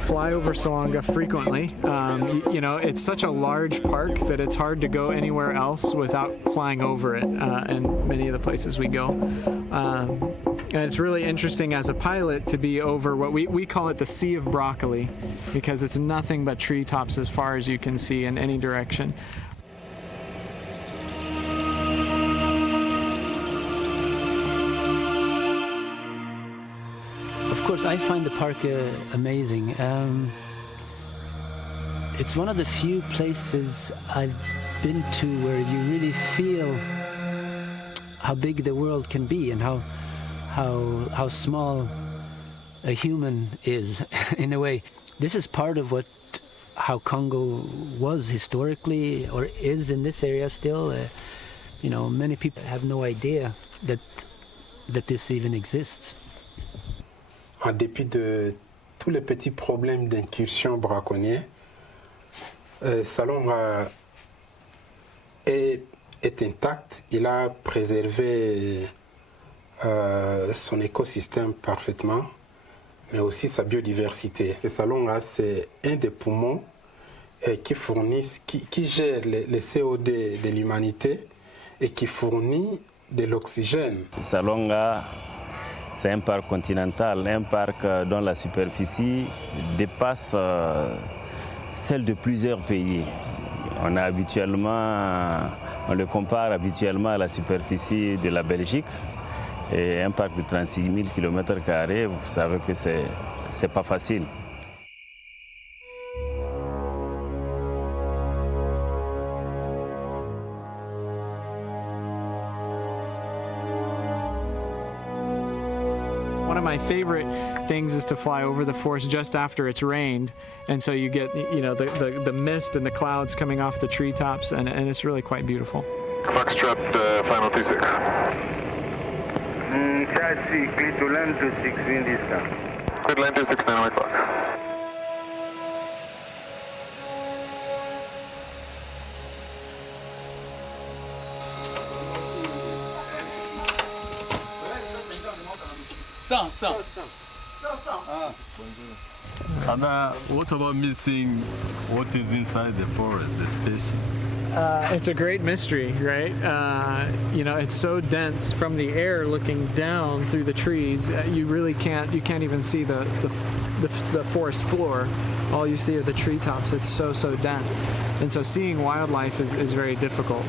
fly over Salonga frequently. You know, it's such a large park that it's hard to go anywhere else without flying over it, in many of the places we go. And it's really interesting as a pilot to be over what we call it the Sea of Broccoli, because it's nothing but treetops as far as you can see in any direction. Of course, I find the park amazing. It's one of the few places I've been to where you really feel how big the world can be and how small a human is in a way. This is part of how Congo was historically or is in this area still. You know, many people have no idea that this even exists. En dépit de tous les petits problèmes d'incursion braconnière, Salonga est intact. Il a préservé son écosystème parfaitement, mais aussi sa biodiversité. Le Salonga, c'est un des poumons qui gère les CO2 de l'humanité et qui fournit de l'oxygène. Salonga, c'est un parc continental, un parc dont la superficie dépasse celle de plusieurs pays. On le compare habituellement à la superficie de la Belgique. Et un parc de 36 000 km², vous savez que c'est pas facile. One of my favorite things is to fly over the forest just after it's rained, and so you get, you know, the mist and the clouds coming off the treetops, and it's really quite beautiful. Foxtrot, final 26. Chassis, clear to land 26, wind is down. Clear to land 26, Dynamic Fox. What about missing what is inside the forest, the species? It's a great mystery, right? You know, it's so dense from the air looking down through the trees. You really can't even see the forest floor. All you see are the treetops. It's so dense. And so seeing wildlife is very difficult.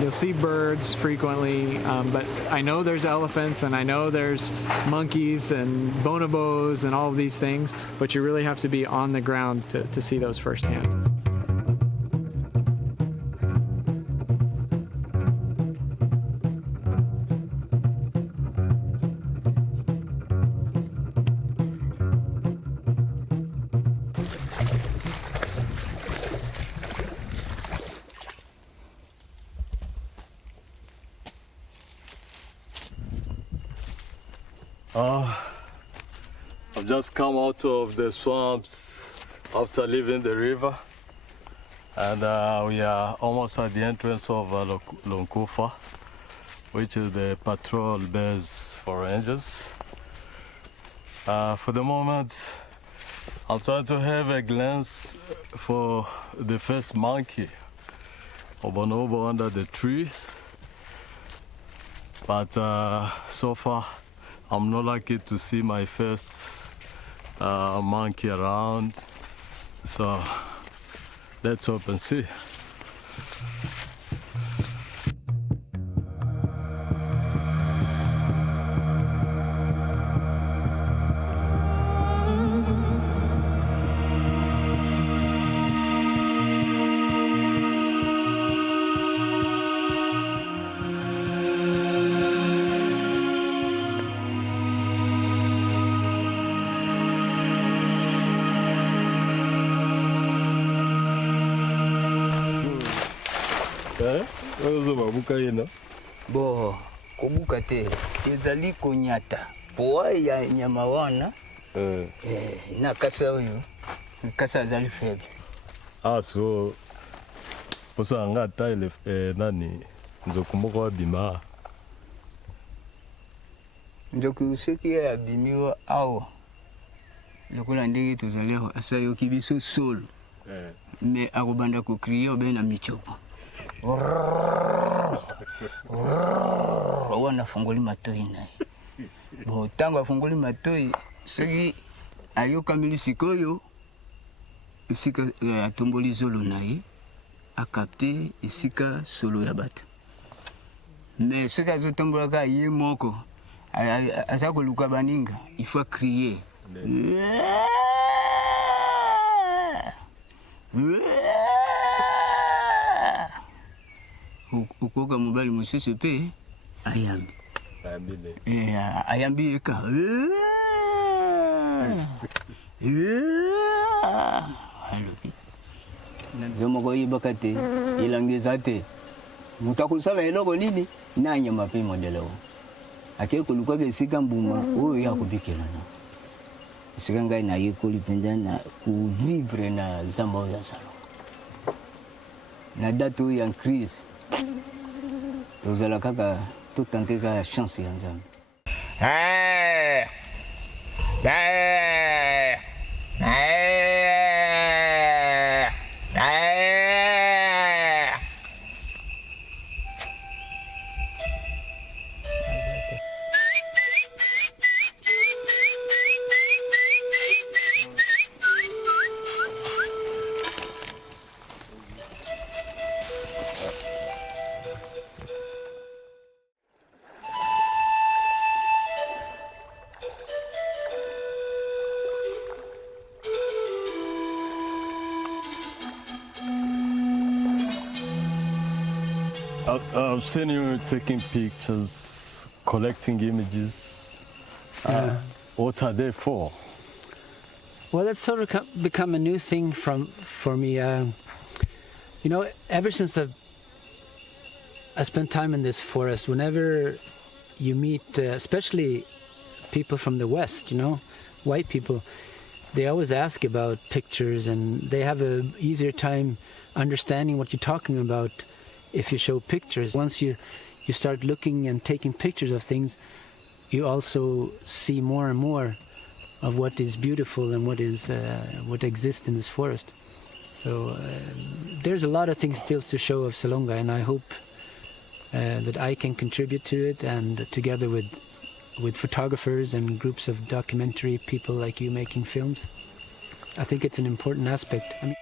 You'll see birds frequently, but I know there's elephants and I know there's monkeys and bonobos and all of these things, but you really have to be on the ground to see those firsthand. I've just come out of the swamps after leaving the river, and we are almost at the entrance of Lonkufa, which is the patrol base for rangers. For the moment, I'm trying to have a glance for the first monkey, Obonobo, under the trees, but so far I'm not lucky to see my first monkey around, so let's hope and see. Bo, kobuka te, ezali konyata. Poa ya nyama wana. Na kasa oyo. Kasa azali faible. So posa ngata ile nani nzokumbuka wabima. Njoku useki ya bimiwa awo. lokola ndenge tozali asayoki biso solo me akobanda kokrie obe na michopo wana afungoli matoi na ye bon ntango afungoli matoi soki ayokameli sikoyo esika atomboli zolo na ye akapte esika solo ya bato me soki azotambolaka ye moko aza koluka baninga il faut crier okoka mobali mosusu mpe ayambi ayambi eka alobi yo moko oyebaka te elanga eza te moto akosala eloko nini na nyama mpe modele o akei kolukaka esika mbuma oyo ya kobikela na esika ngai nayekoli mpenza na kovivre na zamba oyo ya salongo na date oyo ya crise tozala kaka totante kaka chance ya nzambe I've seen you taking pictures, collecting images. What are they for? Well, that's sort of become a new thing for me. You know, ever since I spent time in this forest, whenever you meet, especially people from the West, you know, white people, they always ask about pictures, and they have a easier time understanding what you're talking about if you show pictures. Once you start looking and taking pictures of things, you also see more and more of what is beautiful and what exists in this forest. So there's a lot of things still to show of Salonga, and I hope that I can contribute to it, and together with photographers and groups of documentary people like you making films, I think it's an important aspect. I mean,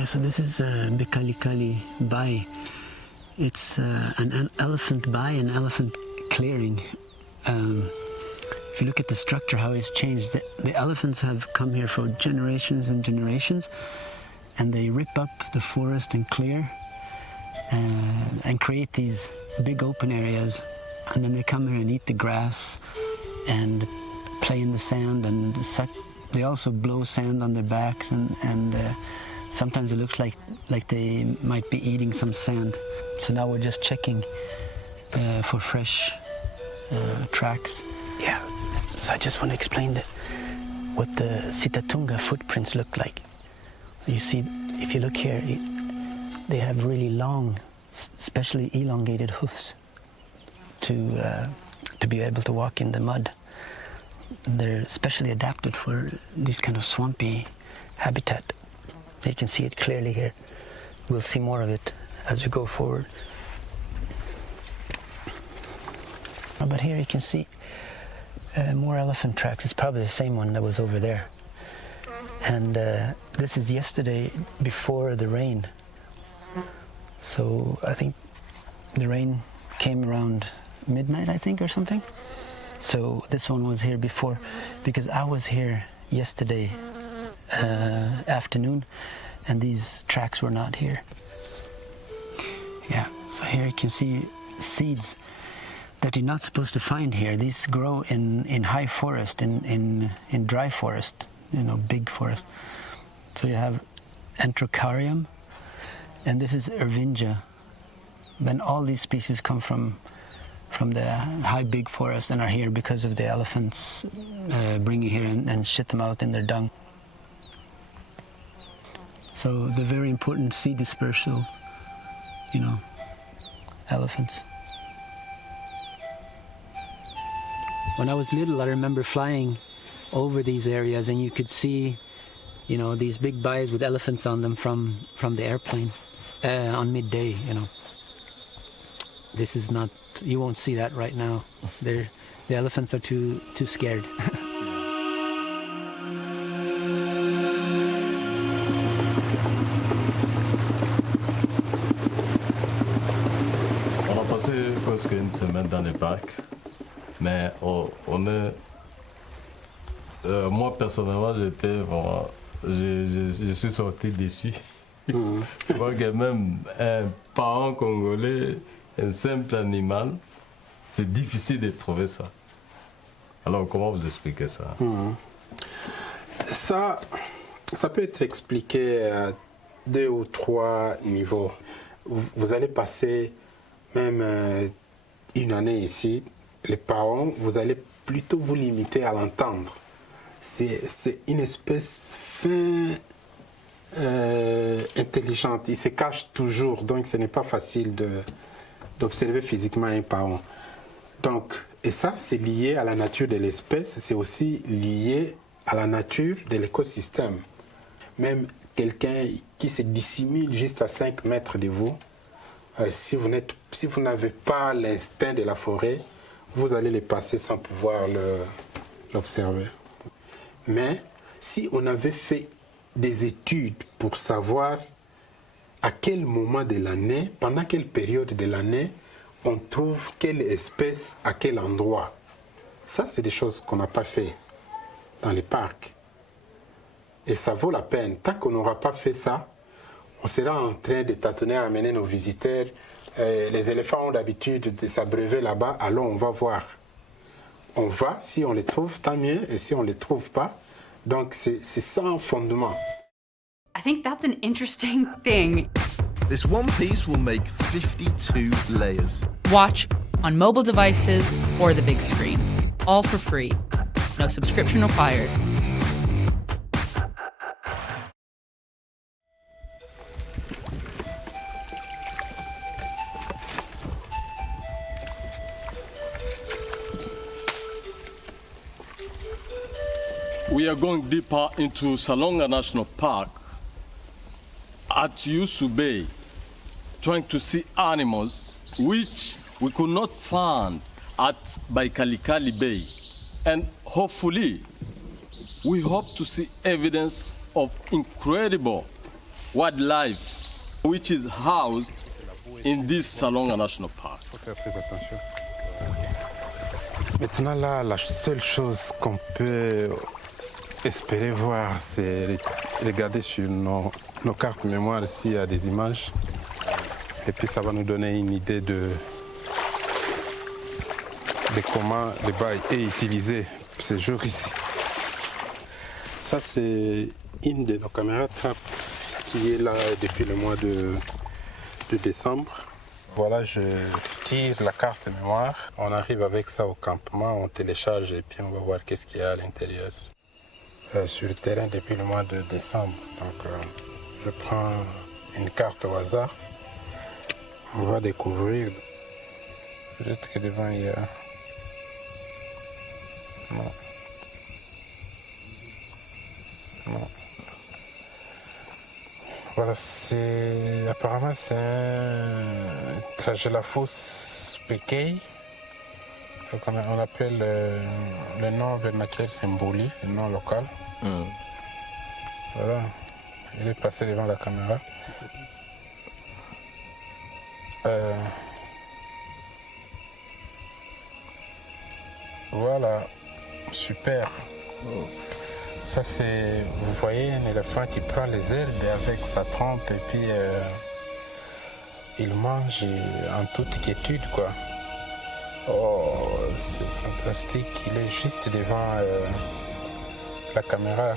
yeah, so this is Bikalikali Bai. It's an elephant bai, an elephant clearing. If you look at the structure, how it's changed, the elephants have come here for generations and generations, and they rip up the forest and clear and create these big open areas, and then they come here and eat the grass and play in the sand and they also blow sand on their backs, and sometimes it looks like they might be eating some sand. So now we're just checking for fresh tracks. Yeah, so I just want to explain what the Sitatunga footprints look like. So you see, if you look here, they have really long, especially elongated hoofs. to be able to walk in the mud. They're specially adapted for this kind of swampy habitat. You can see it clearly here. We'll see more of it as we go forward. But here you can see more elephant tracks. It's probably the same one that was over there. And this is yesterday before the rain. So I think the rain came around midnight, I think, or something. So this one was here before, because I was here yesterday afternoon, and these tracks were not here. Yeah, so here you can see seeds that you're not supposed to find here. These grow in high forest, in dry forest, big forest. So you have Enterocarium, and this is Ervingia. Then all these species come from the high big forest and are here because of the elephants bring it here and shit them out in their dung. So the very important seed dispersal, elephants. When I was little, I remember flying over these areas, and you could see, these big bayous with elephants on them from the airplane on midday. This is not. You won't see that right now. The elephants are too scared. On a passé presque une semaine dans les parcs, mais on est. Moi personnellement, je suis sorti déçu. Je vois que même un parent congolais, un simple animal, c'est difficile de trouver ça. Alors comment vous expliquez ça? Ça peut être expliqué à 2 ou 3 niveaux. Vous allez passer même une année ici, les parents, vous allez plutôt vous limiter à l'entendre. C'est une espèce fin, intelligente. Il se cache toujours, donc ce n'est pas facile d'observer physiquement un parent. Donc, et ça, c'est lié à la nature de l'espèce, c'est aussi lié à la nature de l'écosystème. Même quelqu'un qui se dissimule juste à 5 mètres de vous, si vous n'avez pas l'instinct de la forêt, vous allez les passer sans pouvoir l'observer. Mais si on avait fait des études pour savoir à quel moment de l'année, pendant quelle période de l'année, on trouve quelle espèce à quel endroit. Ça, c'est des choses qu'on n'a pas fait dans les parcs. Et ça vaut la peine. Tant qu'on n'aura pas fait ça, on sera en train de tâtonner à amener nos visiteurs. Les éléphants ont l'habitude de s'abreuver là-bas, alors on va voir. On va, si on les trouve, tant mieux, et si on ne les trouve pas, donc c'est sans fondement. I think that's an interesting thing. This one piece will make 52 layers. Watch on mobile devices or the big screen, all for free. No subscription required. We are going deeper into Salonga National Park at Yusu Bay, trying to see animals which we could not find at Baikalikali Bay. And hopefully, we hope to see evidence of incredible wildlife which is housed in this Salonga National Park. Maintenant là, la seule chose qu'on peut espérer voir, c'est regarder sur nos cartes mémoire s'il y a des images. Et puis ça va nous donner une idée de comment le bail est utilisé ces jours ici. Ça, c'est une de nos caméras trappe qui est là depuis le mois de décembre. Voilà, je tire la carte mémoire. On arrive avec ça au campement, on télécharge et puis on va voir qu'est-ce qu'il y a à l'intérieur. Sur le terrain depuis le mois de décembre. Donc, je prends une carte au hasard. On va découvrir Peut-être que devant il y a... Non. Non. Voilà, apparemment c'est un trajet la fosse Pékei. Donc on appelle le nom vernacular c'est Mboli, le nom local. Voilà, il est passé devant la caméra. Voilà, super. Ça c'est, vous voyez, un éléphant qui prend les herbes avec sa trompe et puis il mange en toute quiétude quoi. Oh, c'est fantastique, il est juste devant la caméra.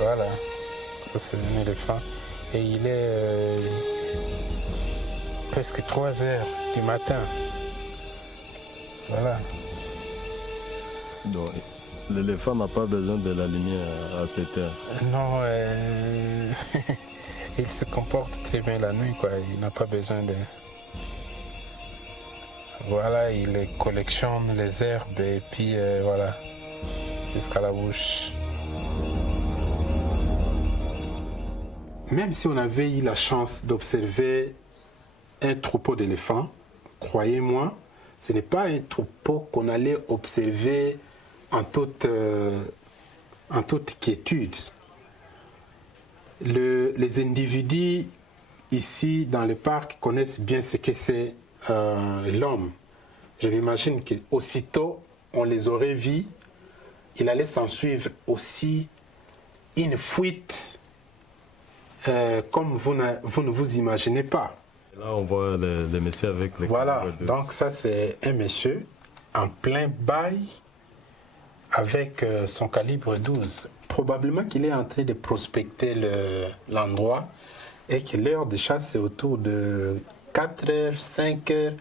Voilà, ça c'est un éléphant. Et il est presque 3 heures du matin. Voilà. Donc, l'éléphant n'a pas besoin de la lumière à cette heure. Non, il se comporte très bien la nuit, quoi. Il n'a pas besoin de... Voilà, il collectionne les herbes et puis voilà, jusqu'à la bouche. Même si on avait eu la chance d'observer un troupeau d'éléphants, croyez-moi, ce n'est pas un troupeau qu'on allait observer en toute quiétude. Les individus ici dans le parc connaissent bien ce que c'est l'homme. Je m'imagine qu'aussitôt on les aurait vus, il allait s'en suivre aussi une fuite comme vous ne vous imaginez pas. Là on voit les messieurs avec les... Voilà, donc ça c'est un monsieur en plein bail avec son calibre 12. Probablement qu'il est en train de prospecter l'endroit et que l'heure de chasse c'est autour de 4 heures, 5 heures,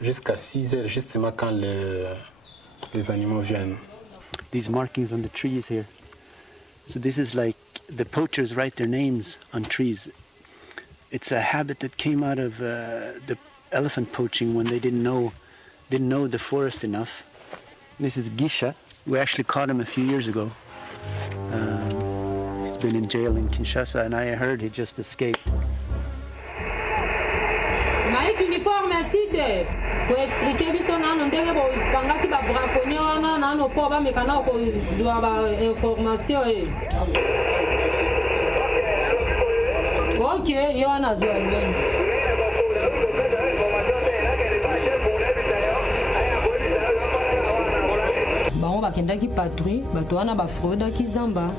jusqu'à 6 heures, justement quand les animaux viennent. These markings on the trees here. So this is like the poachers write their names on trees. It's a habit that came out of the elephant poaching when they didn't know the forest enough. This is Gisha. We actually caught him a few years ago. He's been in jail in Kinshasa, and I heard he just escaped. Mike uniforme aside ko expliquer biso nano ndenge bo kangaki ba braconnier wana nano po ba mekana ko doa ba information e. OK, yo ana zo alwen. Bango bakendaki patrouille, bato wana bafrodaki zamba.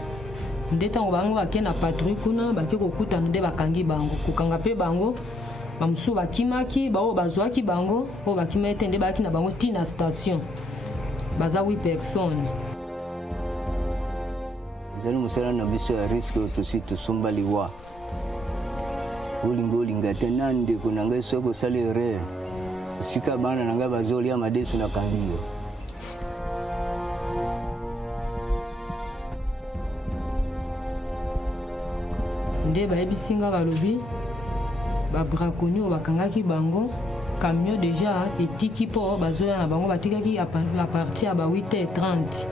Nde tango bango bakenda patrouille kuna baki kokutana nde bakangi bango. Kokanga pe bango bamusu bakimaki bao bazwaki bango o bakima ete nde baki na bango tina station. Baza 8 personnes. Zali musala na biso ya risque otosi tosomba liwa. Olinga te nande kunanga soko sali erreur. Sika bana nanga bazoli amadesu na kangiyo. Nde bayebisinga balobi babraconnier oyo bakangaki bango camion déjà etiki mpo bazoya na bango batikaki à partir ya ba 8h30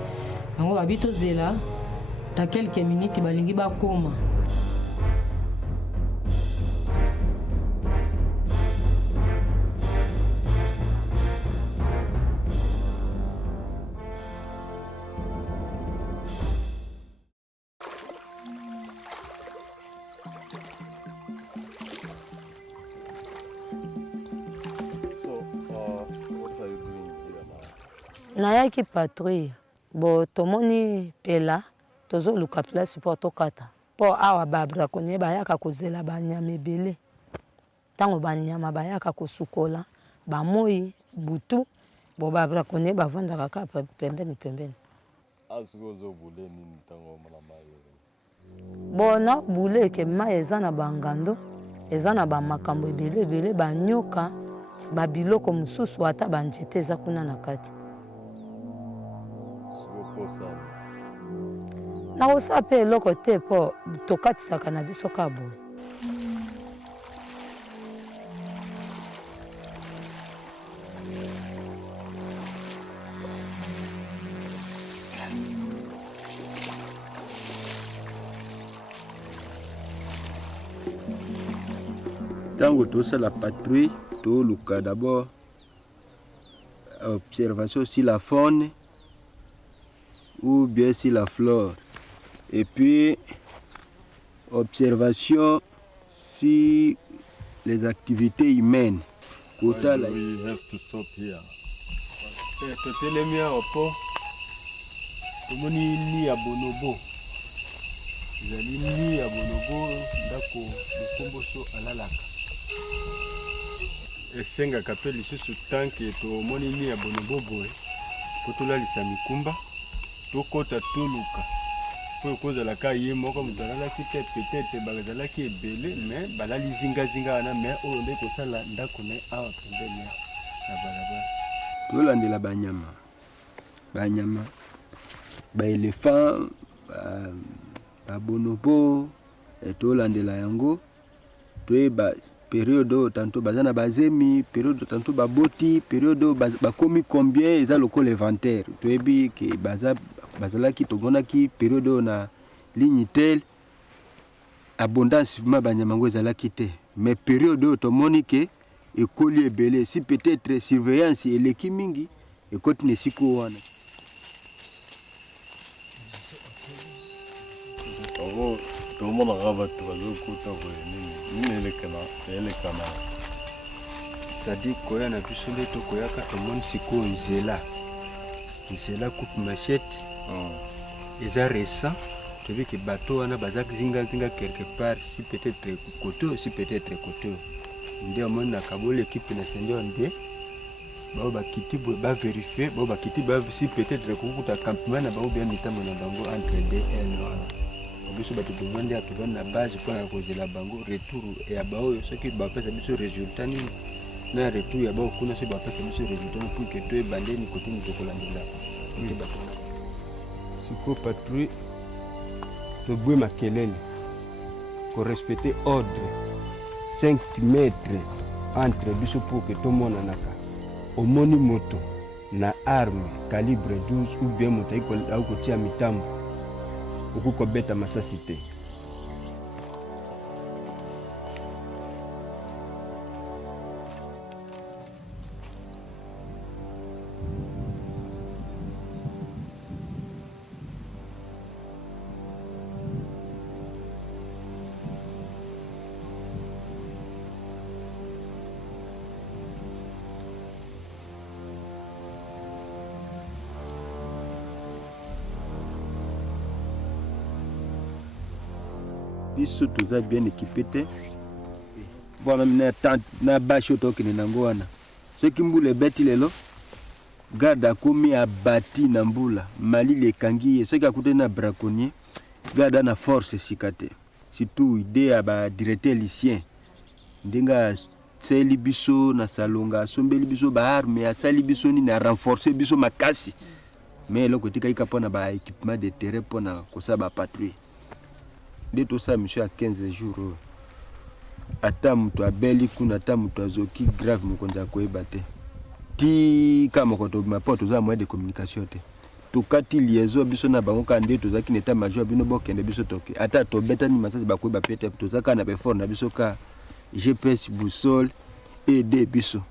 bango babi tozela ta quelques minutes balingi bakoma. Nayaki patrouille bo tomoni pela tozoluka place mpo tokata mpo awa babraconnier bayaka kozela banyama ebele ntango banyama bayaka kosukola bamoi butu bo babraconnier bavandaka kaka pembeni. Bona bule ke mai eza na bangando eza na bamakambo ebele banyoka babiloko mosusu ata banzete eza kuna na kati. Nakosala mpe eloko te mpo tokatisaka na biso ka boye. Tango la patrouille, d'abord observation sur la faune ou bien sur la flore. Et puis observation sur les activités humaines. We have to stop here. Totelemia opo. Tomoni ni ya bonobo. Izali ni ya bonobo ndako lukomboso alalaka. Esenga kapeli susu tanki tomoni ni ya bonobo boy. Potolalisa mikumba. Tokota toluka. Po kozalaka ye moko muzalaki peut-être bazalaki ebele mais balali zinga na mais oyo nde kosala ndako ne awa pembeni na balabala. Tolandela banyama baéléphant babonobo tolandela yango toyeba période oyo tantôt baza na bazemi période tantôt baboti période oyo bakomi combien eza lokola inventaire toyebi ke bazalaki tomonaki période oyo na ligne tel abondance ma banyama ngo ezalaki te mais période oyo tomoni ke ekoli ebele si peut-être surveillance eleki mingi ekoti na esika wana. tomonaka bato bazokota boye nini elekana c'est-à-dire koya na biso nde tokoyaka tomoni sikoyo nzela coupe machette eza récent toyebi ke bato wana baza zinga quelque part si peut-être côté nde omoni na kabolo équipe na sendio nde bao bakiti boye bavérifie bao bakiti si peut-être kokuta campement na bao bien mitambo na bango entre DN biso bato tovandi atovandi na base mpona kozela bango retour ya baoyo soki bapesa biso résultat nini na retour ya bao kuna soki bapesa biso résultat pour ke toyeba ndeni kote moto kolandela siko patrouille tobwe makelele korespecte ordre 5 mètres entre biso pour ke tomonanaka omoni moto na arme calibre 12 ou bien moto akotia mitambo okukobeta masasi te. Biso toza bien équipé te bon même na bacho tokene nango wana soki mbula ebeti lelo garde akomi abati na mbula malili ekangi ye soki akutani na braconnier garde na force esika te surtout idée ya badirecteur lycien ndenge asali biso na salonga asombeli biso baarme asali biso nini arenforce biso makasi mais eloko etikaki mpona baéquipement de terrain mpona kosala bapatrouille nde tosala mission ya 15 jours ata moto abeli kuna ata moto azoki grave mokonzi akoyeba te ti kaka moko tobima mpo toza moyen de communication te tokati liaison biso na bango kaka nde tozalaki na état major bino bokende biso toke ata tobetani masasi bakoyeba pe te toza kaka na baeffort na biso ka GPS boussole ede biso.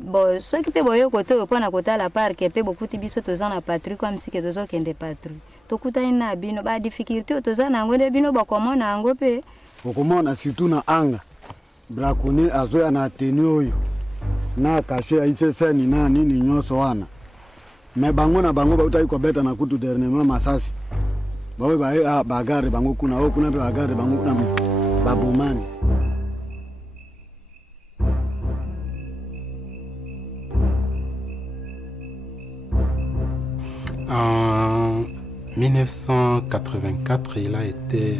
Bon, soki mpe boyoko te mpona kotala parke mpe bokuti biso toza na patrouille comme si ke tozokende patrouille tokutani na bino badifficulté oyo toza nango nde bino bokomona yango mpe okomona surtout na anga braconnier azoya na ateni oyo na kashe ya iseseni na nini nyonso wana me bango na bango bautaki kobeta na kutu dernièrement masasi baoyo baye bagare bango kuna oyo kuna mpe bagare bango kuna babomani. En 1984, il a été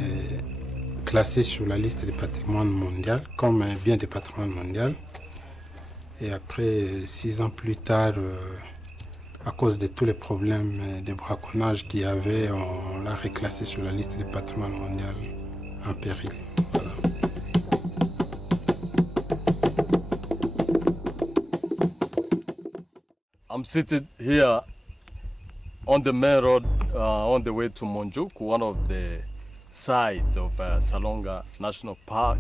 classé sur la liste du patrimoine mondial comme un bien du patrimoine mondial. Et après, 6 ans plus tard, à cause de tous les problèmes de braconnage qu'il y avait, on l'a reclassé sur la liste du patrimoine mondial en péril. Voilà. I'm sitting here on the main road on the way to Monjuk, one of the sites of Salonga National Park.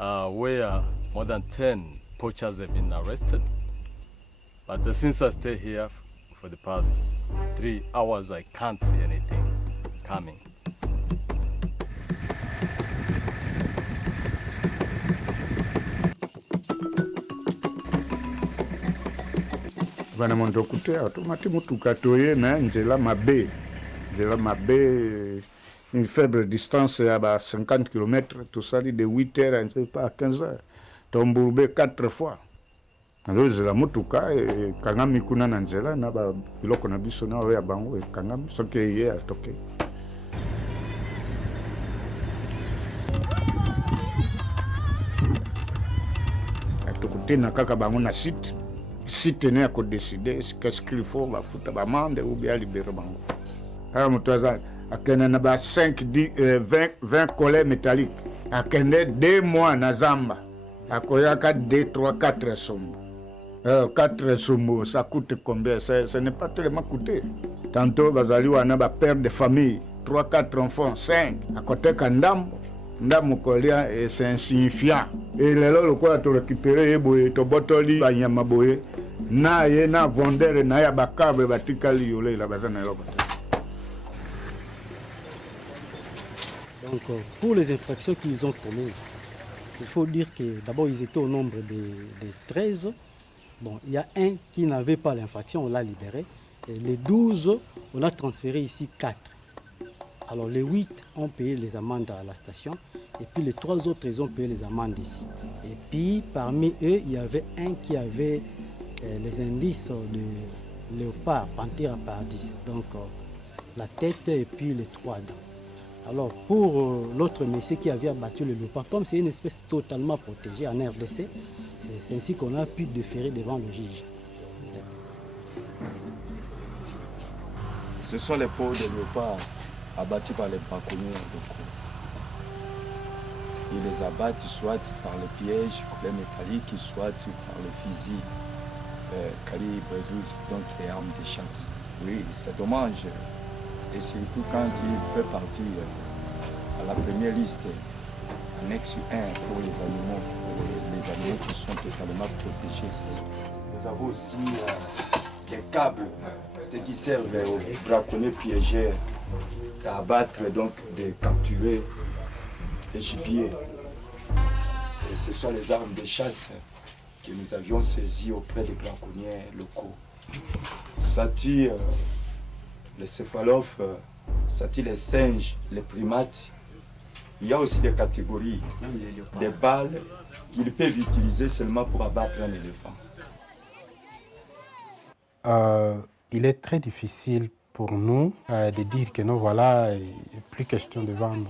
where more than 10 poachers have been arrested. But since I stay here for the past 3 hours, I can't see anything coming. Bana mondo kute automati mutuka toye na njela mabe une faible distance à 50 km, tout ça de 8h à 15h. Tombourbe 4 fois. Alors je la mutuka et kangami kuna na njela na ba biloko na biso na ya bango e kangami soki ye atoke. Atokuti na kaka bango na site ne à décider qu'est-ce qu'il faut ba futa ba mande ou bien libérer bango. Alors mutuaza akende na ba 20 collets métalliques akende 2 mois na zamba akoyaka 2 3 4 sombo 4 sombo ça coûte combien? Ce n'est pas tellement coûté. Tantôt bazali wana ba père de famille 3 4 enfants 5 akoteka ndambo kolia et c'est insignifiant et lelo lokola to récupérer eboye to botoli ba nyama boye na ye na vendeur na ya bakabe batikali yole la bazana eloko. Donc, pour les infractions qu'ils ont commises, il faut dire que d'abord ils étaient au nombre de 13. Bon, il y a un qui n'avait pas l'infraction, on l'a libéré. Et les 12, on a transféré ici 4. Alors les 8 ont payé les amendes à la station et puis les 3 autres ils ont payé les amendes ici. Et puis parmi eux, il y avait un qui avait les indices de léopard, panthère apardis, donc la tête et puis les 3 dents. Alors pour l'autre monsieur qui avait abattu le léopard, comme c'est une espèce totalement protégée en RDC, c'est ainsi qu'on a pu déférer devant le juge. Ce sont les peaux de léopard abattus par les braconniers locaux. Ils les abattent soit par le piège, les métalliques, soit par le fusil calibre 12, donc les armes de chasse. Oui, c'est dommage. Et surtout quand il fait partie à la première liste, annexe 1 pour les animaux qui sont totalement protégés. Nous avons aussi des câbles, ce qui servent aux braconniers piégés à abattre, donc de capturer les gibiers. Et ce sont les armes de chasse que nous avions saisies auprès des braconniers locaux. Ça tue les céphalophes, ça tue les singes, les primates. Il y a aussi des catégories, des balles qu'ils peuvent utiliser seulement pour abattre un éléphant. Il est très difficile pour nous de dire que non, voilà, il n'est plus question de vendre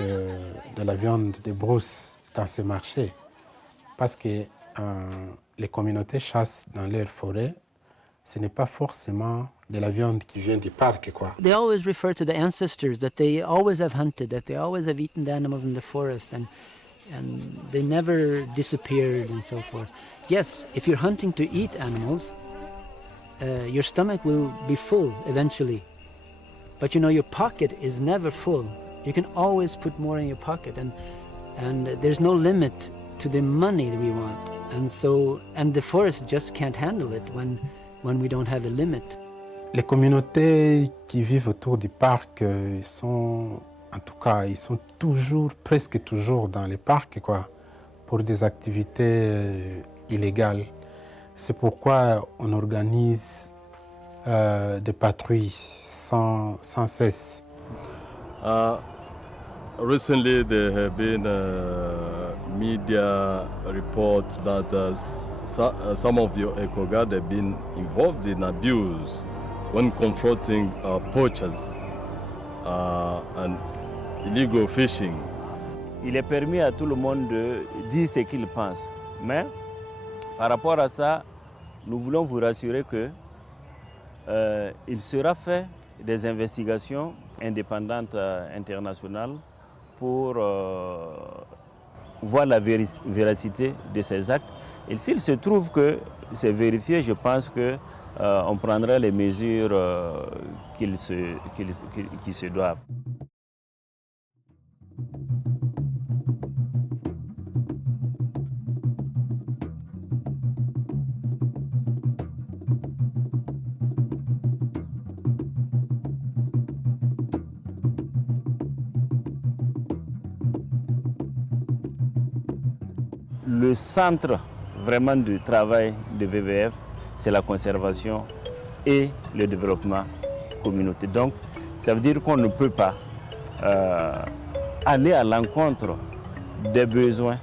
de la viande de brousse dans ces marchés. Parce que les communautés chassent dans leurs forêts, ce n'est pas forcément de la viande qui vient du parc, quoi. They always refer to the ancestors, that they always have hunted, that they always have eaten the animals in the forest, and they never disappeared and so forth. Yes, if you're hunting to eat animals, your stomach will be full eventually. But you know, your pocket is never full. You can always put more in your pocket, and there's no limit to the money that we want. And the forest just can't handle it when we don't have a limit. Les communautés qui vivent autour du parc, ils sont presque toujours dans les parcs, quoi, pour des activités illégales. C'est pourquoi on organise des patrouilles sans cesse. Recently, there have been media reports that some of your eco-guard have been involved in abuse when confronting poachers and illegal fishing. Il est permis à tout le monde de dire ce qu'il pense. Mais par rapport à ça, nous voulons vous rassurer que il sera fait des investigations indépendantes internationales pour voir la véracité de ces actes. Et s'il se trouve que c'est vérifié, je pense qu'on prendra les mesures qui se doivent. le centre vraiment du travail de WWF, c'est la conservation et le développement communautaire. Donc, ça veut dire qu'on ne peut pas aller à l'encontre des besoins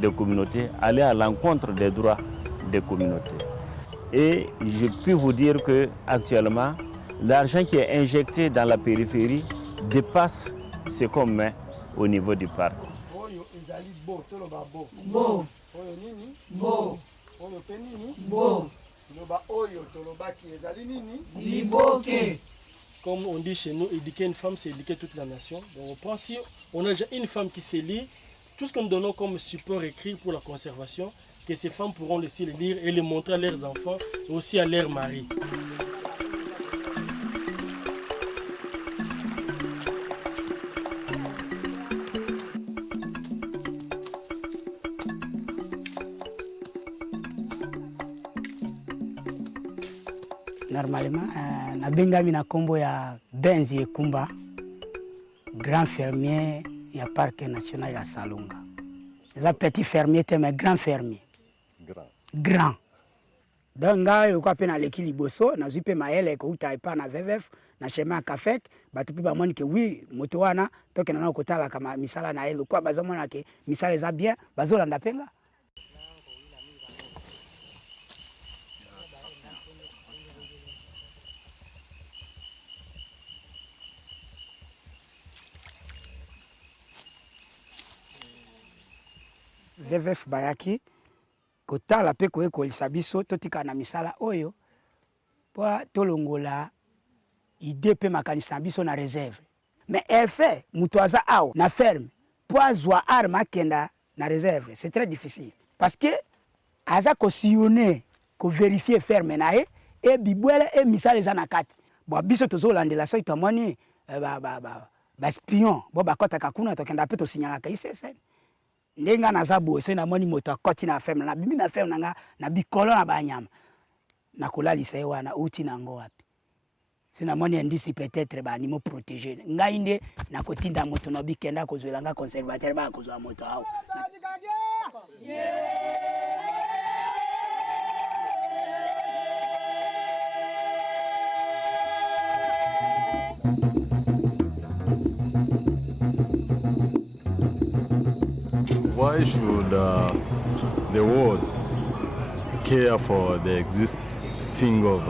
des communautés, aller à l'encontre des droits des communautés. Et je peux vous dire qu'actuellement, l'argent qui est injecté dans la périphérie dépasse ce qu'on met au niveau du parc. Comme on dit chez nous, éduquer une femme, c'est éduquer toute la nation. Donc on pense si on a déjà une femme qui sait lire, tout ce que nous donnons comme support écrit pour la conservation, que ces femmes pourront aussi le lire et le montrer à leurs enfants et aussi à leurs maris. Normalement, nabengami na kombo ya Benzi Ekumba, grand fermier ya parc national ya Salonga. C'est petit fermier mais grand fermier. Grand. Donc nga yoka pe na leki liboso na zupe maele ko uta pa na VVF na chemin Kafek batu pe ba moni ke oui moto wana toke na kotala kama misala na ele kwa bazomona ke misala za bien bazolanda penga. VVF bayaki kotala pe koyekolisa biso totika na misala oyo po tolongola ide pe makanisi na biso na réserve. Mais effet mutu aza awa na ferme po azwa arme akenda na réserve, c'est très difficile parce que aza kosillonner kovérifie ferme na ye e bibwele e misala eza na kati. Bo biso tozolandela so itomoni baspion bo bakotaka kuna tokenda pe tosignalaka ICSN. Ndenga naza boye so na moni moto akoti na ferme na bimi na ferme nanga na bikolo na banyama na kolalisa ye wana uti nango wapi so na moni indisi peut-être ba animaux protégés ngai nde na kotinda moto no bikenda kozwela nga conservateur ba kozwa moto awo. Why should the world care for the existing of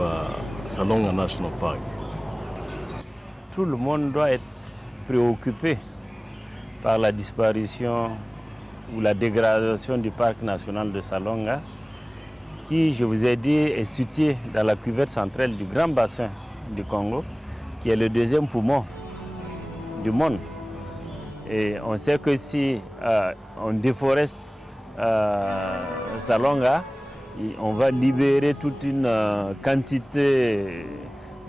Salonga National Park? Tout le monde doit être préoccupé par la disparition ou la dégradation du parc national de Salonga, qui, je vous ai dit, est situé dans la cuvette centrale du grand bassin du Congo, qui est le deuxième poumon du monde. Et on sait que si on déforeste Salonga, on va libérer toute une quantité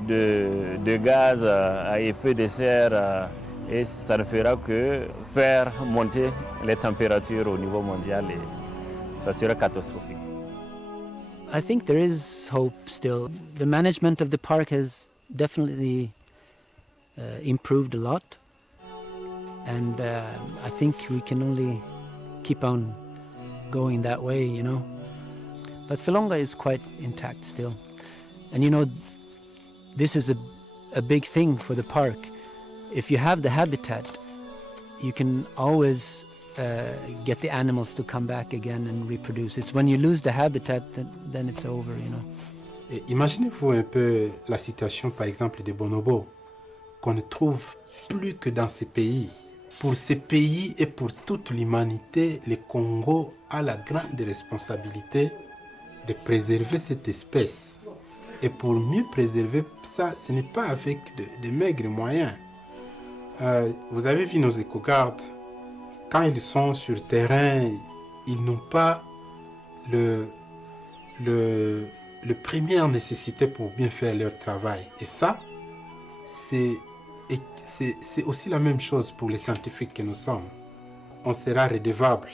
de gaz à effet de serre et ça ne fera que faire monter les températures au niveau mondial et ça sera catastrophique. I think there is hope still. The management of the park has definitely improved a lot. And I think we can only keep on going that way, you know. But Salonga is quite intact still. And you know, this is a big thing for the park. If you have the habitat, you can always get the animals to come back again and reproduce. It's when you lose the habitat, then it's over, you know. Et imaginez-vous un peu la situation, par exemple, des bonobos, qu'on ne trouve plus que dans ces pays. Pour ces pays et pour toute l'humanité, le Congo a la grande responsabilité de préserver cette espèce. Et pour mieux préserver ça, ce n'est pas avec de maigres moyens. Vous avez vu nos éco-gardes, quand ils sont sur terrain, ils n'ont pas le première nécessité pour bien faire leur travail. Et ça, c'est aussi la même chose pour les scientifiques que nous sommes. On sera redevable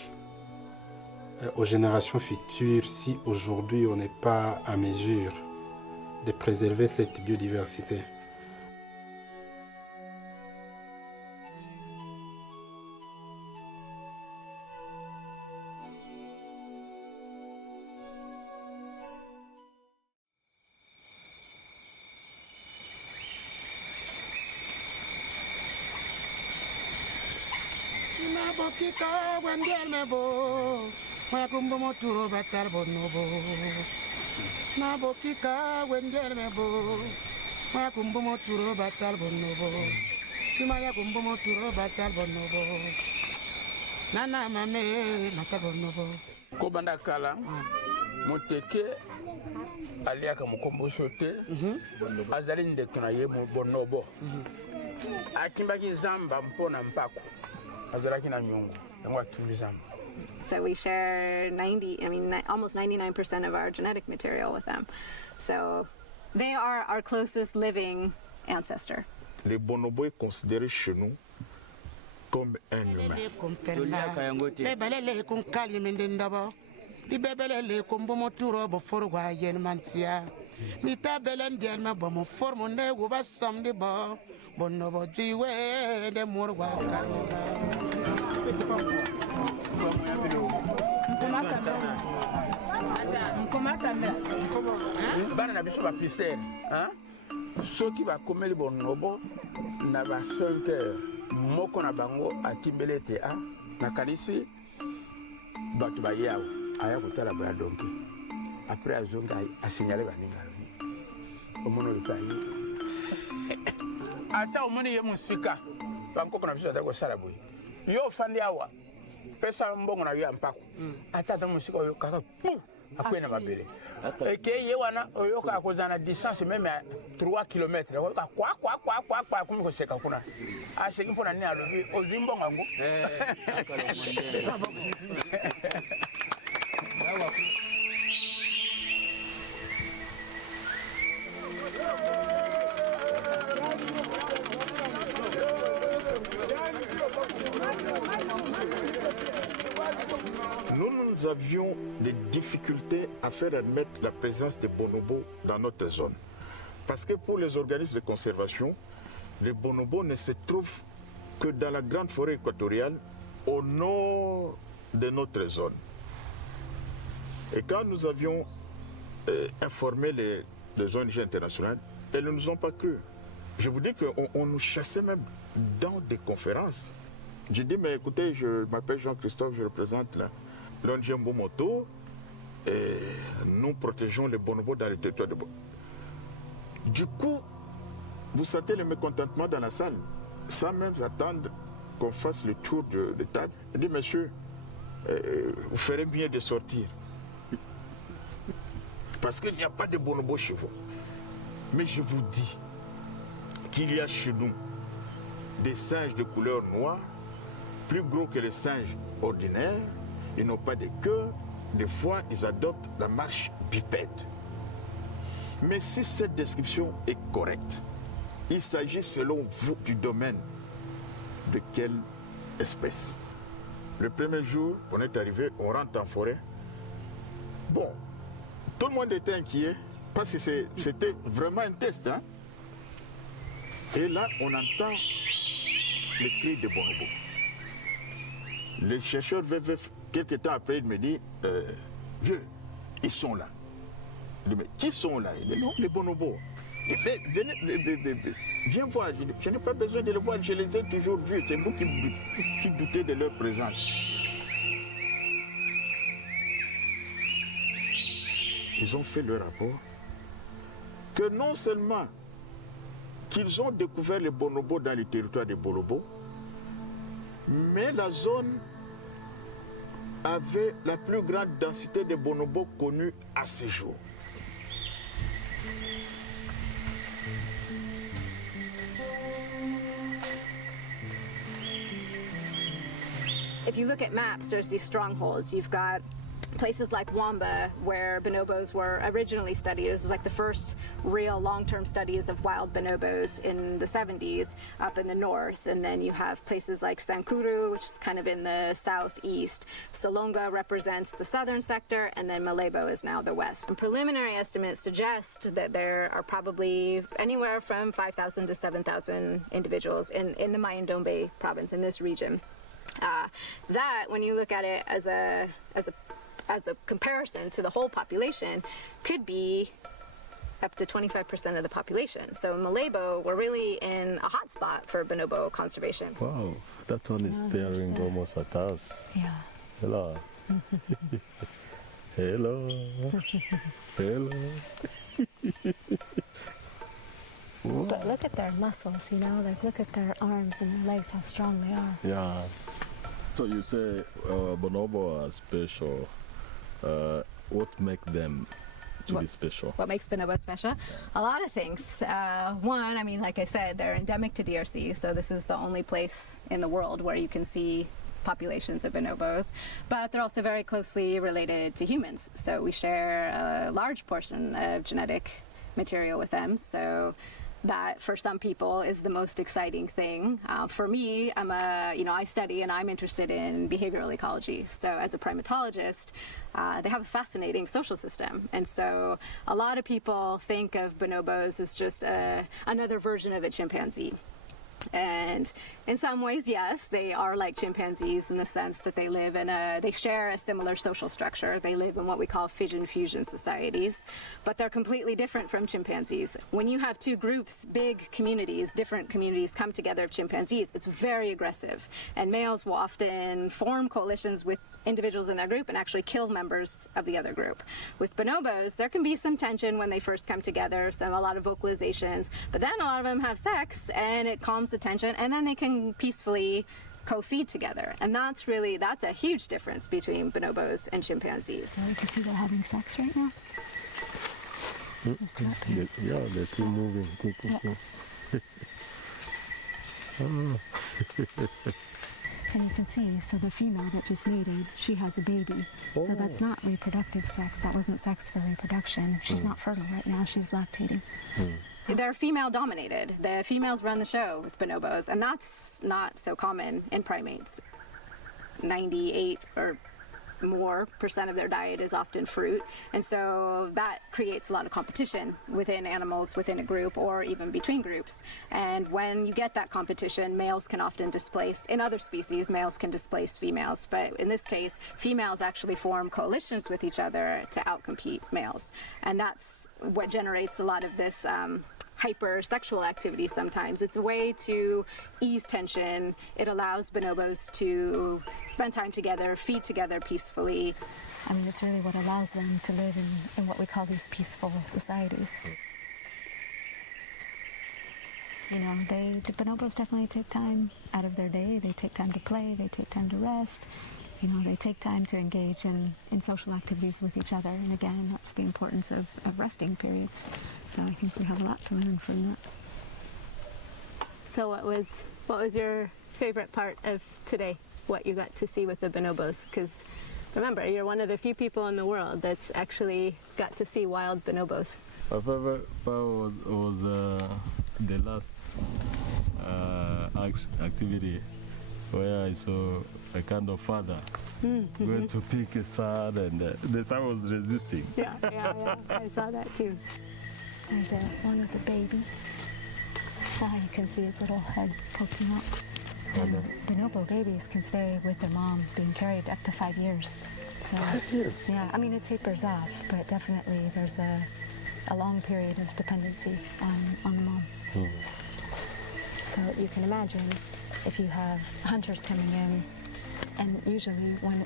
aux générations futures si aujourd'hui on n'est pas à mesure de préserver cette biodiversité. bokika wendel mebo ma kumbo moturo batal bonobo na bokika wendel mebo ma kumbo moturo batal bonobo ma ya kumbo moturo batal bonobo nana mame mata bonobo ko banda kala moteke aliaka mokombo sote azali ndekuna ye bonobo akimbaki zamba mpona mpako azalaki na nyungu yango akimbi zamba. So we share almost 99% of our genetic material with them. So they are our closest living ancestor. Le bonobo est considéré chez nous comme un humain. Ibebelele kombomo turo bo forwa yen mantia mi tabelen dielma bo mo formo ne wo ba samdi bo bonno bo jiwe de morwa bana na biso ba pister hein soki ba komeli bonobo na ba 5 heures moko na bango akimbelete a na kanisi batu ba yawo aya kutala bra donki après azonga a signaler baninga omono lipani ata omoni ye musika banko kuna biso atako sala boy yo fandi awa pesa mbongo na yo mpako ata ta musika yo kaka pu akwena mabele eke ye wana oyo ka kozana distance même à 3 km kwa kumiko seka kuna a seki mpona ni alobi ozimbongo ngo Nous avions des difficultés à faire admettre la présence des bonobos dans notre zone. Parce que pour les organismes de conservation, les bonobos ne se trouvent que dans la grande forêt équatoriale au nord de notre zone. Et quand nous avions informé les ONG internationales, elles ne nous ont pas cru. Je vous dis qu'on nous chassait même dans des conférences. J'ai dit, mais écoutez, je m'appelle Jean-Christophe, je représente l'ONG Mbomoto et nous protégeons les bonobos dans les territoires de Bonobo. Du coup, vous sentez le mécontentement dans la salle, sans même attendre qu'on fasse le tour de table. Je dis, monsieur, vous ferez bien de sortir. Parce qu'il n'y a pas de bonobos chez vous. Mais je vous dis qu'il y a chez nous des singes de couleur noire, plus gros que les singes ordinaires. Ils n'ont pas de queue. Des fois, ils adoptent la marche bipède. Mais si cette description est correcte, il s'agit selon vous du domaine de quelle espèce? Le premier jour, on est arrivé, on rentre en forêt. Bon, tout le monde était inquiet parce que c'était vraiment un test. Hein? Et là, on entend les cris de bonobo. Les chercheurs, quelques temps après, ils me disent, vieux, ils sont là. Je dis, mais qui sont là? Il dit, non, les bonobos. Viens voir, je n'ai pas besoin de les voir, je les ai toujours vus. C'est vous qui doutez de leur présence. Ils ont fait le rapport que non seulement qu'ils ont découvert les bonobos dans les territoires des bonobos, mais la zone avait la plus grande densité de bonobos connue à ce jour. If you look at maps, there's these strongholds. You've got places like Wamba, where bonobos were originally studied. It was like the first real long-term studies of wild bonobos in the 70s up in the north. And then you have places like Sankuru, which is kind of in the southeast. Salonga represents the southern sector, and then Malebo is now the west. And preliminary estimates suggest that there are probably anywhere from 5,000 to 7,000 individuals in the Mayan-Dombe province, in this region. That, when you look at it as a comparison to the whole population, could be up to 25% of the population. So in Malabo, we're really in a hot spot for bonobo conservation. Wow, that one is staring almost at us. Yeah. Hello. Hello. Hello. But look at their muscles, you know, like look at their arms and their legs, how strong they are. Yeah. So you say bonobo are special. What makes them to be special? What makes bonobo special? A lot of things. One, I mean, like I said, they're endemic to DRC, so this is the only place in the world where you can see populations of bonobos, but they're also very closely related to humans. So we share a large portion of genetic material with them. So that for some people is the most exciting thing. For me, I study and I'm interested in behavioral ecology. So as a primatologist, they have a fascinating social system. And so a lot of people think of bonobos as just another version of a chimpanzee. And in some ways, yes, they are like chimpanzees in the sense that they share a similar social structure. They live in what we call fission-fusion societies, but they're completely different from chimpanzees. When you have two groups, big communities, different communities come together of chimpanzees, it's very aggressive. And males will often form coalitions with individuals in their group and actually kill members of the other group. With bonobos, there can be some tension when they first come together, a lot of vocalizations, but then a lot of them have sex and it calms the tension, and then they can peacefully co-feed together. And that's a huge difference between bonobos and chimpanzees. So you can see they're having sex right now. Yeah, they're two moving. And you can see, so the female that just mated, she has a baby. Oh. So that's not reproductive sex. That wasn't sex for reproduction. She's not fertile right now. She's lactating. They're female dominated. The females run the show with bonobos, and that's not so common in primates. 98 or more % of their diet is often fruit, and so that creates a lot of competition within animals, within a group, or even between groups. And when you get that competition, males can often displace, in other species, males can displace females, but in this case, females actually form coalitions with each other to outcompete males. And that's what generates a lot of this hypersexual activity sometimes. It's a way to ease tension. It allows bonobos to spend time together, feed together peacefully. I mean, it's really what allows them to live in what we call these peaceful societies. You know, the bonobos definitely take time out of their day. They take time to play, they take time to rest. You know, they take time to engage in social activities with each other. And again, that's the importance of resting periods. So I think we have a lot to learn from that. So what was your favorite part of today, what you got to see with the bonobos? Because remember, you're one of the few people in the world that's actually got to see wild bonobos. My favorite part was the last activity where I saw a kind of father going to pick a son, and the son was resisting. Yeah, I saw that too. There's one with a baby. You can see its little head poking up. Bonobo babies can stay with their mom being carried up to 5 years. So, 5 years? Yeah, I mean, it tapers off, but definitely there's a long period of dependency on the mom. So you can imagine if you have hunters coming in, and usually when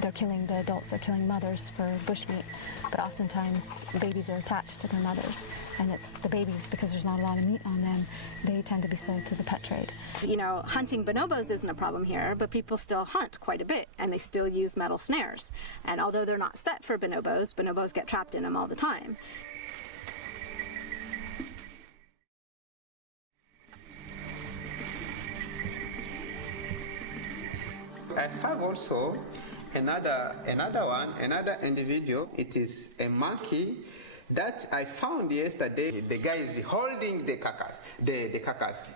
they're killing the adults, they're killing mothers for bushmeat, but oftentimes babies are attached to their mothers, and it's the babies, because there's not a lot of meat on them, they tend to be sold to the pet trade. You know, hunting bonobos isn't a problem here, but people still hunt quite a bit, and they still use metal snares. And although they're not set for bonobos, bonobos get trapped in them all the time. I have also another individual. It is a monkey that I found yesterday. The guy is holding the carcass. The carcass.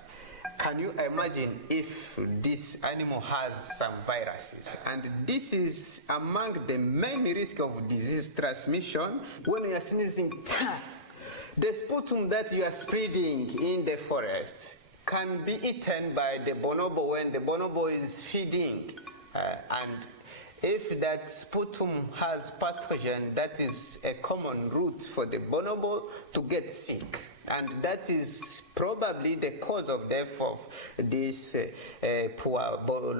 Can you imagine if this animal has some viruses? And this is among the main risk of disease transmission. When you are sneezing, the sputum that you are spreading in the forest can be eaten by the bonobo when the bonobo is feeding. And if that sputum has pathogen, that is a common route for the bonobo to get sick. And that is probably the cause of death of this poor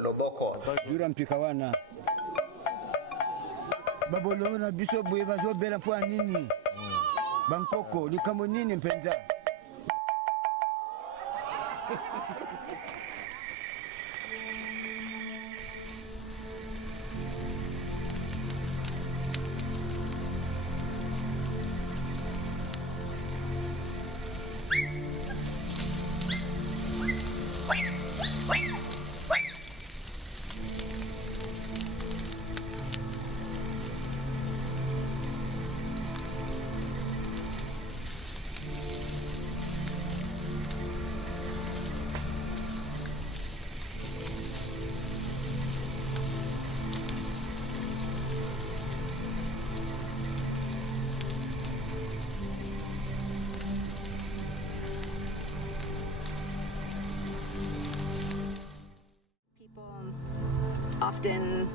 loboko. Jura mpikawana. Babolo na biso boye bazo bela po nini? Bangkoko likamo nini mpenza? Often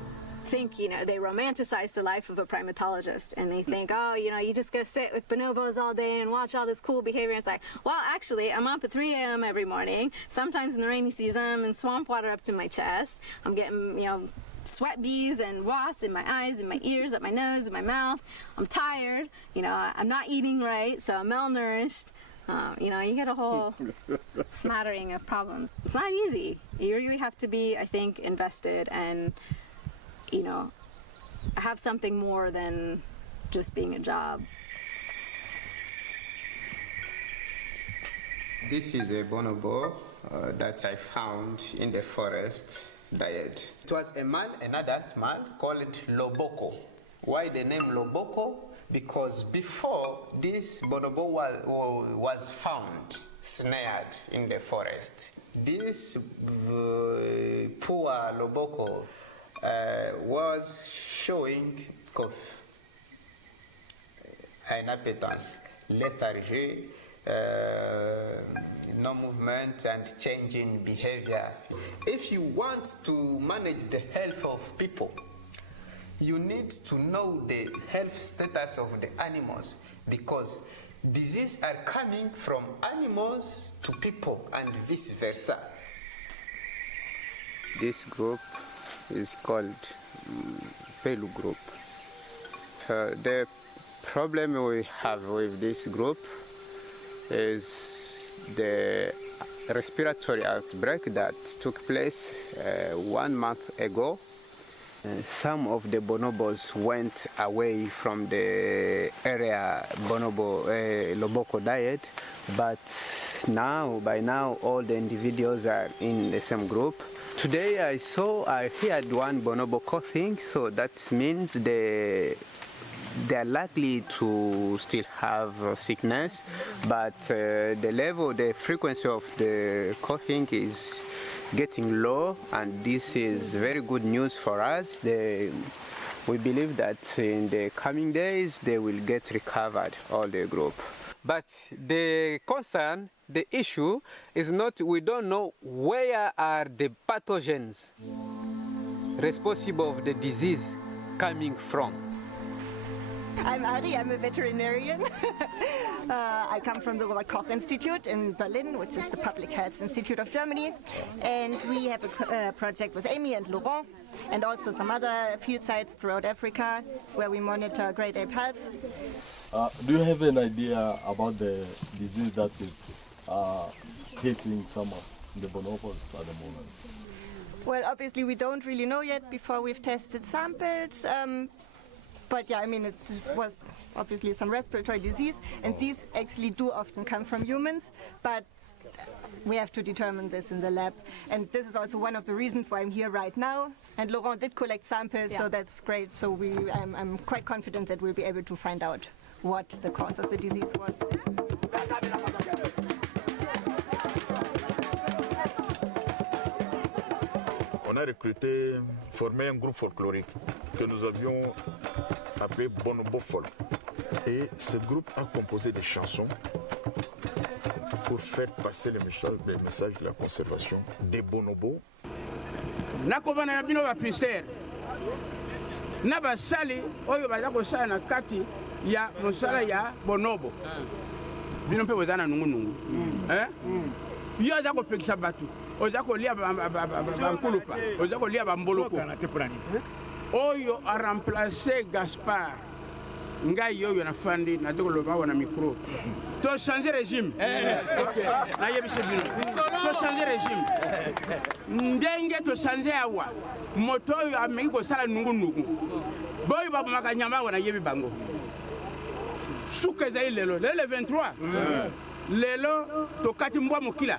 think, they romanticize the life of a primatologist, and they think, oh, you just go sit with bonobos all day and watch all this cool behavior. And it's like, well, actually, I'm up at 3 a.m. every morning. Sometimes in the rainy season, I'm in swamp water up to my chest. I'm getting, sweat bees and wasps in my eyes, in my ears, up my nose, in my mouth. I'm tired. I'm not eating right, so I'm malnourished. You get a whole smattering of problems. It's not easy. You really have to be, I think, invested and, have something more than just being a job. This is a bonobo that I found in the forest died. It was an adult man called Loboko. Why the name Loboko? Because before this bonobo was found snared in the forest. This poor Loboko was showing cough, inappetence, lethargy, no movement and changing behavior. If you want to manage the health of people, you need to know the health status of the animals, because diseases are coming from animals to people and vice versa. This group is called Pelu group. The problem we have with this group is the respiratory outbreak that took place 1 month ago. Some of the bonobos went away from the area Loboko died, but by now all the individuals are in the same group. Today I heard one bonobo coughing, so that means they are likely to still have sickness, but the frequency of the coughing is getting low, and this is very good news for us. We believe that in the coming days they will get recovered, all the group. But the concern, the issue is not, we don't know where are the pathogens responsible of the disease coming from. I'm Ari, I'm a veterinarian. I come from the Robert Koch Institute in Berlin, which is the Public Health Institute of Germany. And we have a project with Amy and Laurent, and also some other field sites throughout Africa where we monitor great ape health. Do you have an idea about the disease that is hitting some of the bonobos at the moment? Well, obviously we don't really know yet before we've tested samples. But yeah, it was obviously some respiratory disease, and these actually do often come from humans, but we have to determine this in the lab. And this is also one of the reasons why I'm here right now. And Laurent did collect samples, so that's great. So I'm quite confident that we'll be able to find out what the cause of the disease was. On a recruté, formé un groupe folklorique que nous avions appelé Bonobo Folk. Et ce groupe a composé des chansons pour faire passer le message de la conservation des bonobos. Nakobana na bino ba pister na basali oyo baza kosala na kati ya mosala ya bonobo bino mpe boza na nungunungu yo oza kopekisa bato oza kolia bankulupa oza kolia bamboloko oyo aremplace Gaspard ngai oyo nafandi naza koloba awa na micro tochange régime nayebisi bino tochange régime ndenge tochange awa moto oyo ameki kosala nungunungu boyo babomaka nyama awa nayebi bango suka ezali lelo 23 lelo tokati mbwa mokila.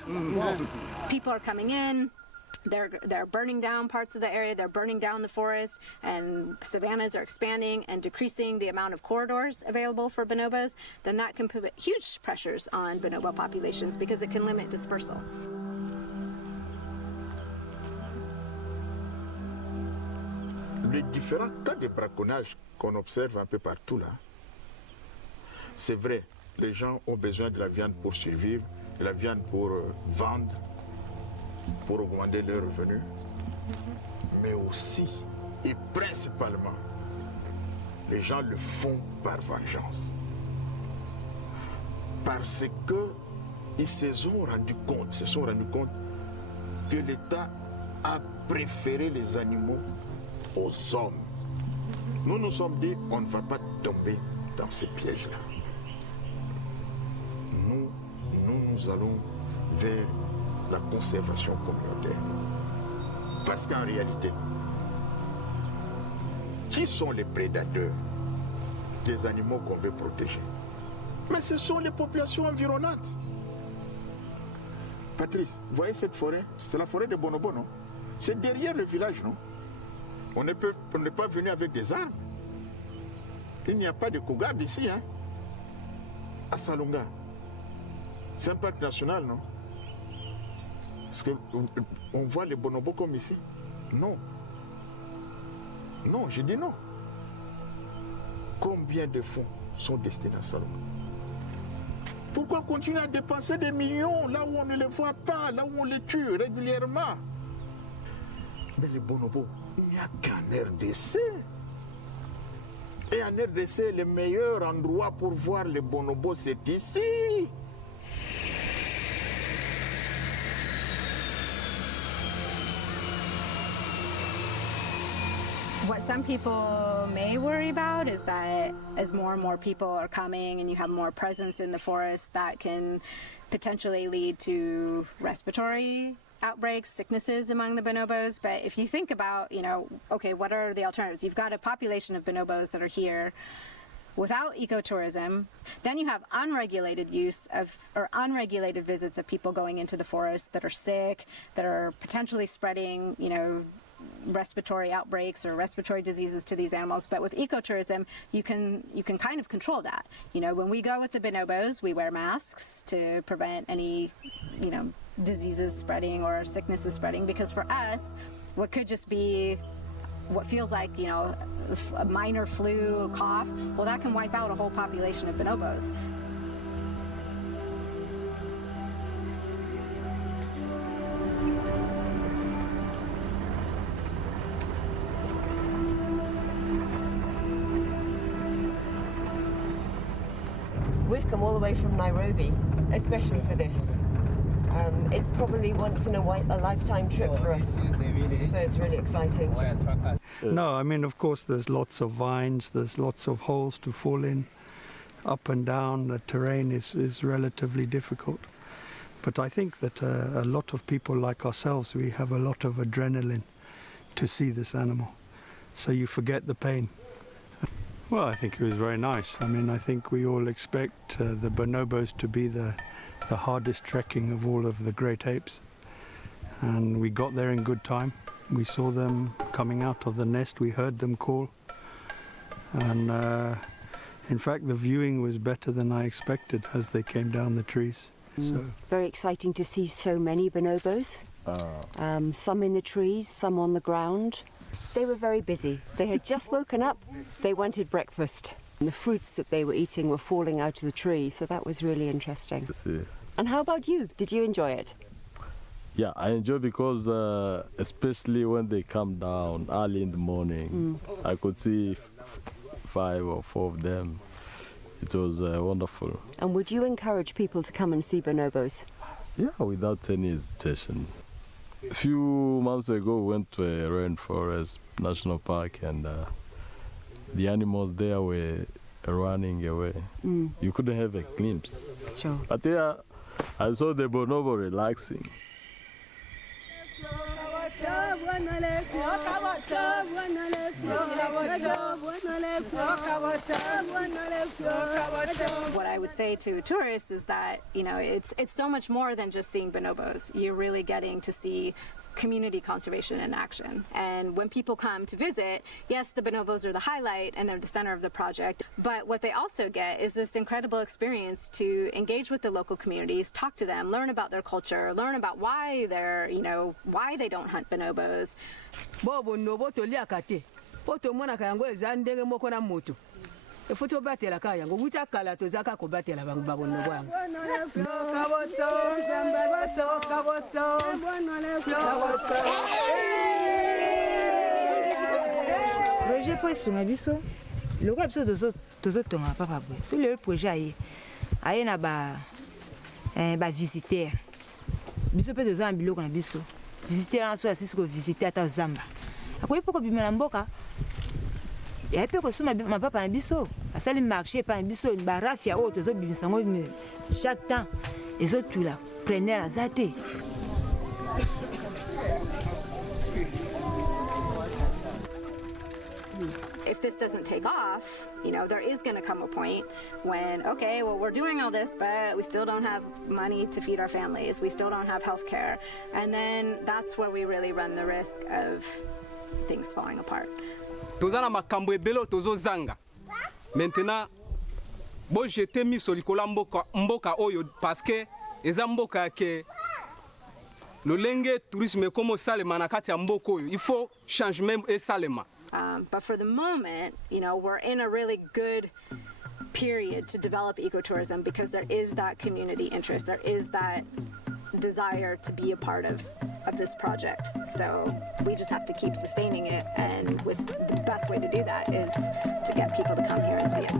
People are coming in. They're burning down parts of the area. They're burning down the forest, and savannas are expanding and decreasing the amount of corridors available for bonobos. Then that can put huge pressures on bonobo populations because it can limit dispersal. Les différents cas de braconnage qu'on observe un peu partout là, c'est vrai, les gens ont besoin de la viande pour survivre, de la viande pour vendre, pour augmenter leurs revenus, mais aussi et principalement, les gens le font par vengeance. Parce qu'ils se sont rendus compte que l'État a préféré les animaux aux hommes. Nous nous sommes dit, on ne va pas tomber dans ces pièges-là. Nous allons vers la conservation communautaire. Parce qu'en réalité, qui sont les prédateurs des animaux qu'on veut protéger? Mais ce sont les populations environnantes. Patrice, vous voyez cette forêt? C'est la forêt de Bonobo, non? C'est derrière le village, non? On n'est pas venu avec des armes. Il n'y a pas de Kougarde ici, hein? À Salonga. C'est un parc national, non? Est-ce qu'on voit les bonobos comme ici? Non. Non, je dis non. Combien de fonds sont destinés à Salonga? Pourquoi continuer à dépenser des millions là où on ne les voit pas, là où on les tue régulièrement? Mais les bonobos, il n'y a qu'en RDC. Et en RDC, le meilleur endroit pour voir les bonobos, c'est ici. What some people may worry about is that as more and more people are coming and you have more presence in the forest, that can potentially lead to respiratory outbreaks, sicknesses among the bonobos. But if you think about, okay, what are the alternatives? You've got a population of bonobos that are here without ecotourism. Then you have unregulated use of, or unregulated visits of people going into the forest that are sick, that are potentially spreading, respiratory outbreaks or respiratory diseases to these animals. But with ecotourism, you can kind of control that. When we go with the bonobos, we wear masks to prevent any, diseases spreading or sicknesses spreading, because for us, what could just be what feels like, a minor flu or cough, well, that can wipe out a whole population of bonobos. We've come all the way from Nairobi, especially for this. It's probably once in a lifetime trip for us, so it's really exciting. No, I mean, of course, there's lots of vines, there's lots of holes to fall in, up and down. The terrain is relatively difficult. But I think that a lot of people like ourselves, we have a lot of adrenaline to see this animal, so you forget the pain. Well, I think it was very nice. I mean, I think we all expect the bonobos to be the hardest trekking of all of the great apes. And we got there in good time. We saw them coming out of the nest, we heard them call. And in fact, the viewing was better than I expected as they came down the trees. So. Very exciting to see so many bonobos. Some in the trees, some on the ground. They were very busy. They had just woken up. They wanted breakfast. And the fruits that they were eating were falling out of the tree, so that was really interesting. And how about you? Did you enjoy it? Yeah, I enjoy because especially when they come down early in the morning, I could see 5 or 4 of them. It was wonderful. And would you encourage people to come and see bonobos? Yeah, without any hesitation. A few months ago, we went to a rainforest national park, and the animals there were running away. You couldn't have a glimpse. Sure. But yeah, I saw the bonobo relaxing. What I would say to tourists is that, you know, it's so much more than just seeing bonobos. You're really getting to see community conservation in action. And when people come to visit, yes, the bonobos are the highlight and they're the center of the project, but what they also get is this incredible experience to engage with the local communities, talk to them, learn about their culture, learn about why they're, you know, why they don't hunt bonobos. efuto batela kaya ngokuthi akala tozaka ko batela bangu babono bwangu projet po esunga biso lokola biso tozotonga papa boye so le projet aye na ba visiteur biso pe toza na biloko na biso visiteur na so asisi ko visiter ata zamba akoyi poko bimela mboka et puis que ma papa na biso asali marché pa biso barafia o tozo bimisa ngo chaque temps et zo tout là prenez la zate. If this doesn't take off, you know, there is going to come a point when, okay, well, we're doing all this, but we still don't have money to feed our families. We still don't have health care. And then that's where we really run the risk of things falling apart. Tozana makambo ebelo tozozanga. Maintenant bo jeter miso likola mboka oyo parce que eza mboka ke lolenge tourisme comme salema na kati ya mboka oyo il faut changement et salema. But for the moment, you know, we're in a really good period to develop ecotourism because there is that community interest, there is that desire to be a part of this project. So we just have to keep sustaining it, and the best way to do that is to get people to come here and see it.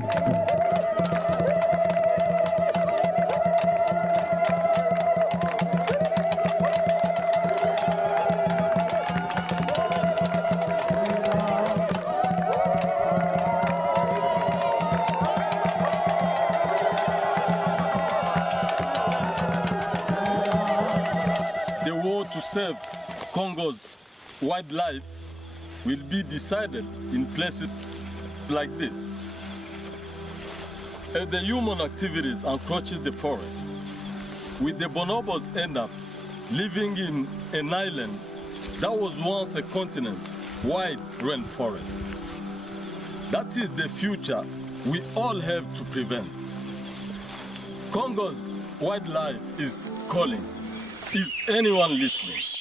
To save Congo's wildlife will be decided in places like this. If the human activities encroaches the forest, will the bonobos end up living in an island that was once a continent-wide rainforest? That is the future we all have to prevent. Congo's wildlife is calling. Is anyone listening?